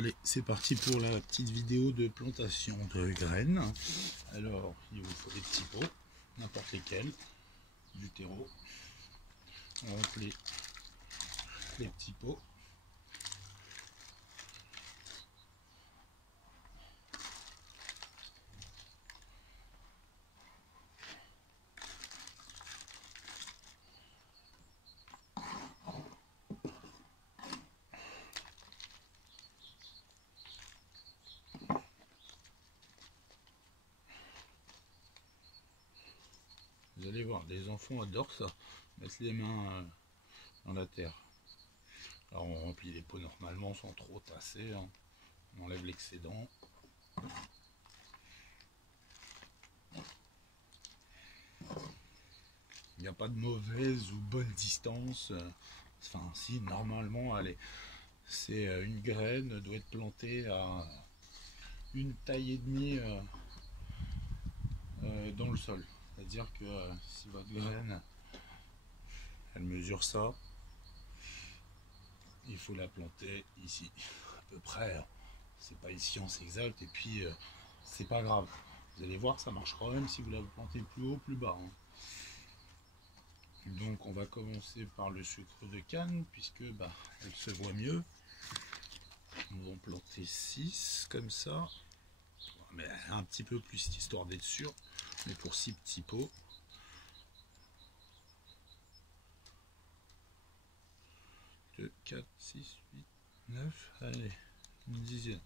Allez, c'est parti pour la petite vidéo de plantation de graines. Alors, il vous faut des petits pots, n'importe lesquels, du terreau. On remplit les petits pots. Vous allez voir, les enfants adorent ça, mettre les mains dans la terre. Alors on remplit les pots normalement sans trop tasser, hein. On enlève l'excédent. Il n'y a pas de mauvaise ou bonne distance. Enfin si, normalement, allez, c'est une graine doit être plantée à une taille et demie dans le sol. C'est-à-dire que si votre graine, elle mesure ça, il faut la planter ici, à peu près. C'est pas une science exacte, et puis c'est pas grave. Vous allez voir, ça marchera même si vous la plantez plus haut, plus bas, hein. Donc on va commencer par le sucre de canne, puisque elle se voit mieux. On va planter 6 comme ça, mais un petit peu plus histoire d'être sûr, mais pour 6 petits pots. 2, 4, 6, 8, 9, allez, une dizaine.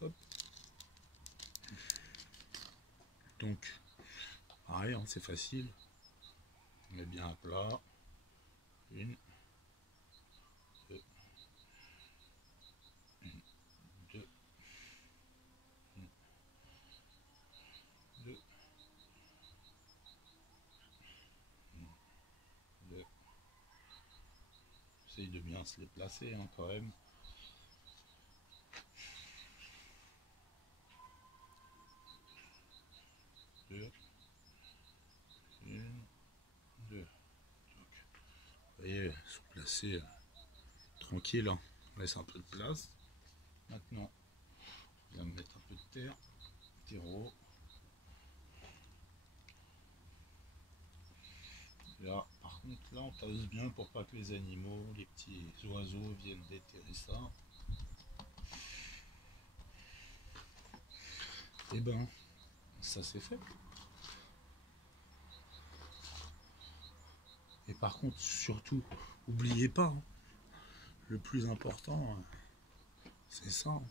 Hop. Donc, pareil, hein, c'est facile. On met bien à plat. 1, 2, 2, 2, 2. Essaye de bien se les placer, hein, quand même. 2, 1, 2. Donc, vous voyez, ils sont placés tranquilles, hein. On laisse un peu de place. Maintenant, on va mettre un peu de terre, terreau. Là, par contre, là, on tasse bien pour pas que les animaux, les petits oiseaux viennent déterrer ça. Et ben, ça c'est fait. Et par contre, surtout, n'oubliez pas, hein, le plus important, c'est ça, hein,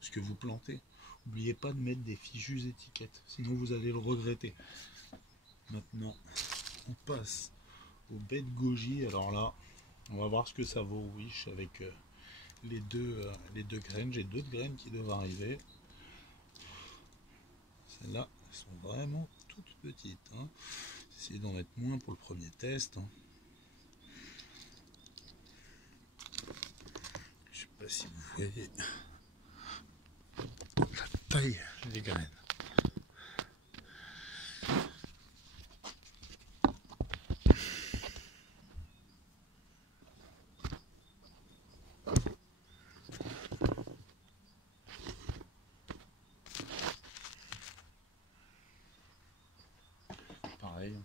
ce que vous plantez. N'oubliez pas de mettre des fichues étiquettes, sinon vous allez le regretter. Maintenant, on passe au baies de goji. Alors là, on va voir ce que ça vaut Wish avec les deux graines. J'ai 2 graines qui doivent arriver. Celles-là, elles sont vraiment toutes petites, hein. Essayez d'en mettre moins pour le premier test, hein. Je sais pas si vous voyez la taille des graines. Pareil.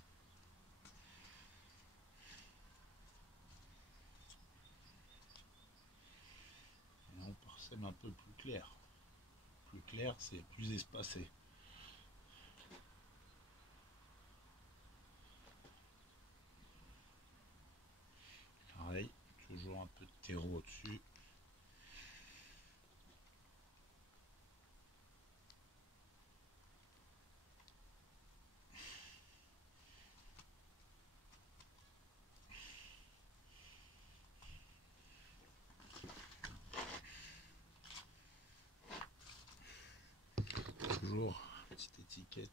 Là, on parsème un peu plus clair. Plus clair, c'est plus espacé. Pareil, toujours un peu de terreau au-dessus. Toujours petite étiquette.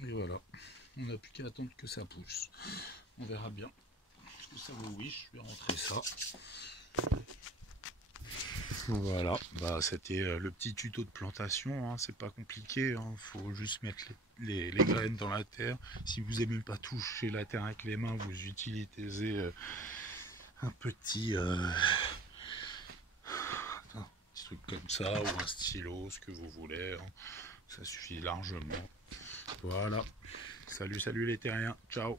Et voilà, on n'a plus qu'à attendre que ça pousse. On verra bien ce que ça vaut Wish. Je vais rentrer ça. Voilà, c'était le petit tuto de plantation, hein. C'est pas compliqué, hein. Faut juste mettre les graines dans la terre. Si vous n'aimez pas toucher la terre avec les mains, vous utilisez un petit truc comme ça, ou un stylo, ce que vous voulez, hein. Ça suffit largement. Voilà. Salut les terriens, ciao.